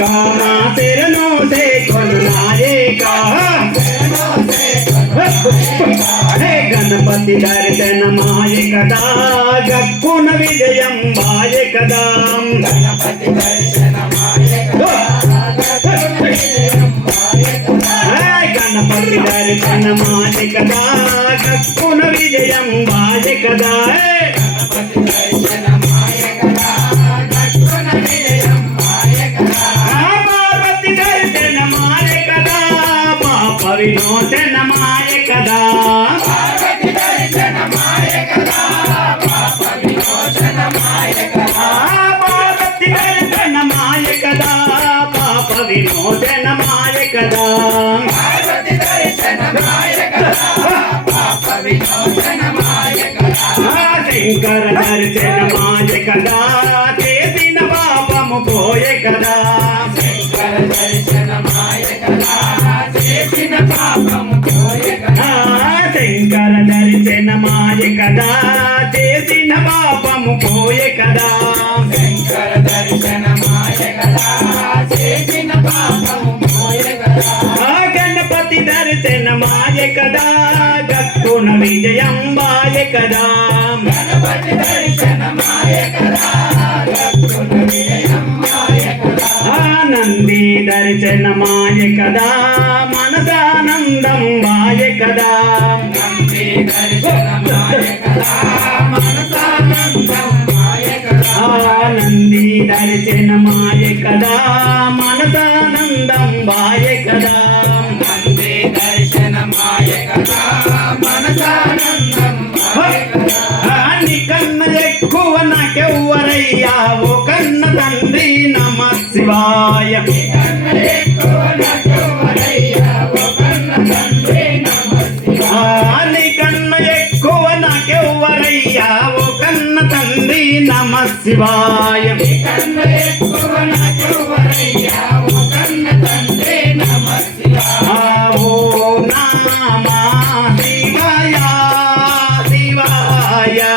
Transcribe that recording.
gamma तेरनो से नायका हे गणपति दर्शन my कदा गक्कुन विजयं वाय कदा गणपति दर्शन माय गणपति दर्शन माय कदा गक्कुन विजयं वाय कदा विमोचन माय कदा पार्वती दर्शन माय कदा पाप विमोचन माय कदा पार्वती दर्शन माय कदा पाप विमोचन माय कदा पार्वती दर्शन माय कदा पाप विमोचन माय कदा शंकर दर्शन माय कदा చేసిన పాపము పోయే కదా శంకర దర్శన మాయ కదా చేసిన పాపము పోయే కదా శంకర దర్శన మాయ కదా చేసిన పాపము పోయే కదా శంకర దర్శన మాయ కదా చేసిన పాపము పోయే కదా గణపతి దర్శన మాయ కదా గక్కున విజయం వాయ కదా గణపతి దర్శన మాయ కదా గక్కున విజయం వాయ కదా నంది దర్శన మాయ కదా మనసానందం వాయ కదా నంది దర్శన మాయ కదా మనసానందం వాయ కదా నంది దర్శన మాయ కదా మనసానందం వాయ కదా నంది దర్శన మాయ కదా మనసానందం వాయ కదా నీ కన్న ఎక్కువ నాకెవ్వరయ్యా ఓ కన్న తండ్రి నమ శివాయ నీ కన్న ఎక్కువ నాకెవ్వరయ్యా ఓ కన్న తండ్రి నమ శివాయ నీ కన్న ఎక్కువ నాకెవ్వరయ్యా ఓ కన్న తండ్రి నమ శివాయ నీ కన్న ఎక్కువ నాకెవ్వరయ్యా ఓ కన్న తండ్రి నమ శివాయ ఓ నమ శివాయ శివాయ శివాయ